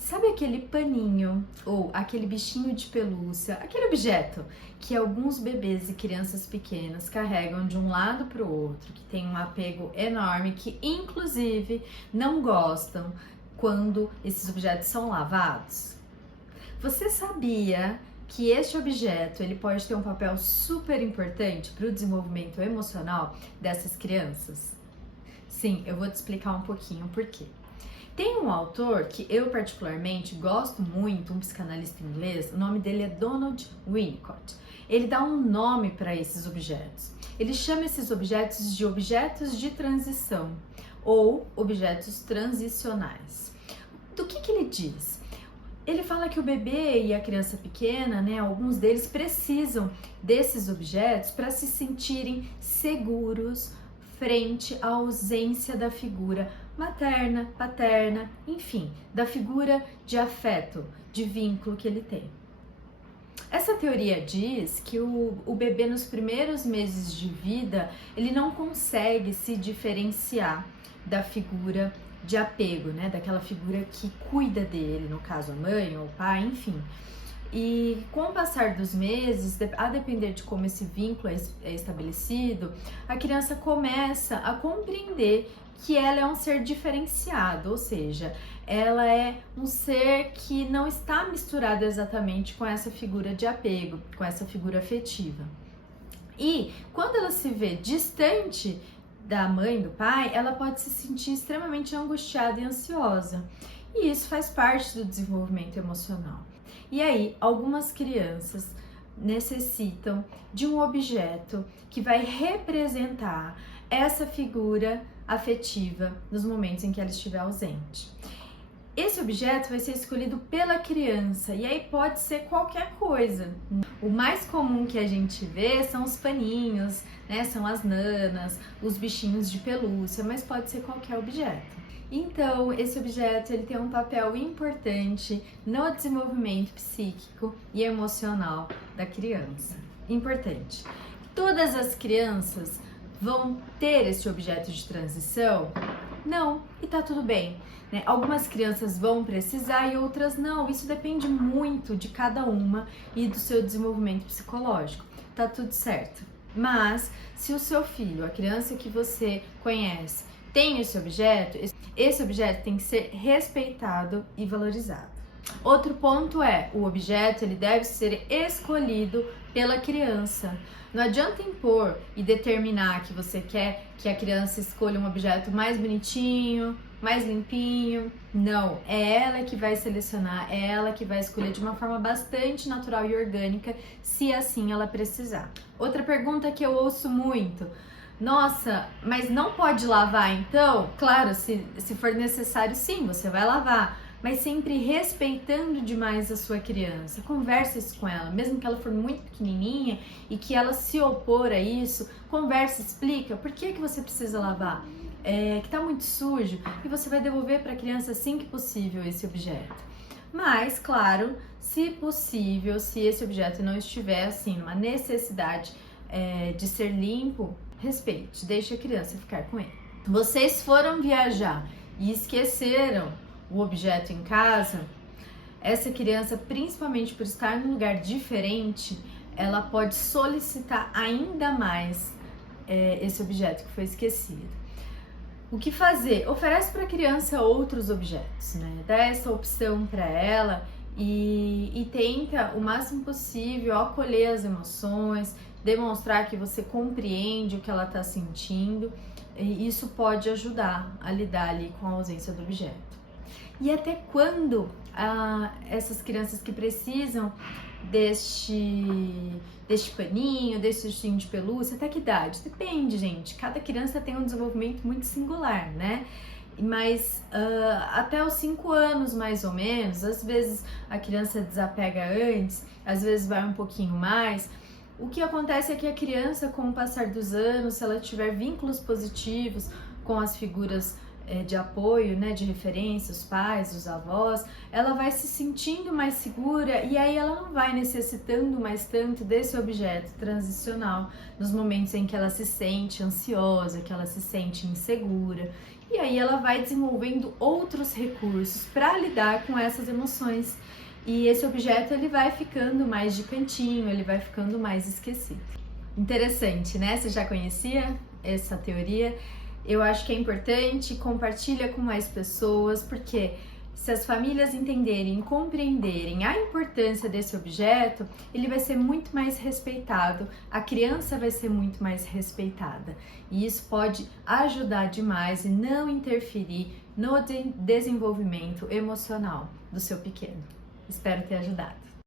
Sabe aquele paninho ou aquele bichinho de pelúcia, aquele objeto que alguns bebês e crianças pequenas carregam de um lado para o outro, que tem um apego enorme, que inclusive não gostam quando esses objetos são lavados? Você sabia que este objeto ele pode ter um papel super importante para o desenvolvimento emocional dessas crianças? Sim, eu vou te explicar um pouquinho por quê. Tem um autor que eu particularmente gosto muito, um psicanalista inglês, o nome dele é Donald Winnicott. Ele dá um nome para esses objetos. Ele chama esses objetos de transição ou objetos transicionais. Do que ele diz? Ele fala que o bebê e a criança pequena, alguns deles precisam desses objetos para se sentirem seguros frente à ausência da figura materna, paterna, enfim, da figura de afeto, de vínculo que ele tem. Essa teoria diz que o bebê nos primeiros meses de vida, ele não consegue se diferenciar da figura de apego, daquela figura que cuida dele, no caso a mãe ou o pai, enfim. E com o passar dos meses, a depender de como esse vínculo é estabelecido, a criança começa a compreender que ela é um ser diferenciado, ou seja, ela é um ser que não está misturado exatamente com essa figura de apego, com essa figura afetiva. E quando ela se vê distante da mãe e do pai, ela pode se sentir extremamente angustiada e ansiosa. E isso faz parte do desenvolvimento emocional. E aí, algumas crianças necessitam de um objeto que vai representar essa figura afetiva nos momentos em que ela estiver ausente. Esse objeto vai ser escolhido pela criança e aí pode ser qualquer coisa. O mais comum que a gente vê são os paninhos, são as nanas, os bichinhos de pelúcia, mas pode ser qualquer objeto. Então, esse objeto ele tem um papel importante no desenvolvimento psíquico e emocional da criança. Importante. Todas as crianças vão ter esse objeto de transição? Não, e tá tudo bem. Algumas crianças vão precisar e outras não. Isso depende muito de cada uma e do seu desenvolvimento psicológico. Tá tudo certo. Mas, se o seu filho, a criança que você conhece, tem esse objeto tem que ser respeitado e valorizado. Outro ponto é, o objeto ele deve ser escolhido pela criança. Não adianta impor e determinar que você quer que a criança escolha um objeto mais bonitinho, mais limpinho. Não, é ela que vai selecionar, é ela que vai escolher de uma forma bastante natural e orgânica, se assim ela precisar. Outra pergunta que eu ouço muito: nossa, mas não pode lavar então? Claro, se for necessário sim, você vai lavar, mas sempre respeitando demais a sua criança. Conversa isso com ela, mesmo que ela for muito pequenininha e que ela se opor a isso, conversa, explica por que você precisa lavar, que tá muito sujo, e você vai devolver para a criança assim que possível esse objeto. Mas, claro, se possível, se esse objeto não estiver assim, numa necessidade de ser limpo, respeite, deixe a criança ficar com ele. Vocês foram viajar e esqueceram o objeto em casa, essa criança, principalmente por estar num lugar diferente, ela pode solicitar ainda mais esse objeto que foi esquecido. O que fazer? Oferece para a criança outros objetos, dá essa opção para ela e tenta o máximo possível acolher as emoções, demonstrar que você compreende o que ela está sentindo, e isso pode ajudar a lidar ali com a ausência do objeto. E até quando essas crianças que precisam deste paninho, desse bichinho de pelúcia, até que idade? Depende, gente. Cada criança tem um desenvolvimento muito singular, Mas até os 5 anos, mais ou menos, às vezes a criança desapega antes, às vezes vai um pouquinho mais. O que acontece é que a criança, com o passar dos anos, se ela tiver vínculos positivos com as figuras de apoio, de referência, os pais, os avós, ela vai se sentindo mais segura e aí ela não vai necessitando mais tanto desse objeto transicional nos momentos em que ela se sente ansiosa, que ela se sente insegura. e aí ela vai desenvolvendo outros recursos para lidar com essas emoções. E esse objeto ele vai ficando mais de cantinho, ele vai ficando mais esquecido. Interessante, né? Você já conhecia essa teoria? Eu acho que é importante, compartilha com mais pessoas, porque se as famílias entenderem e compreenderem a importância desse objeto, ele vai ser muito mais respeitado, a criança vai ser muito mais respeitada. E isso pode ajudar demais e não interferir no desenvolvimento emocional do seu pequeno. Espero ter ajudado.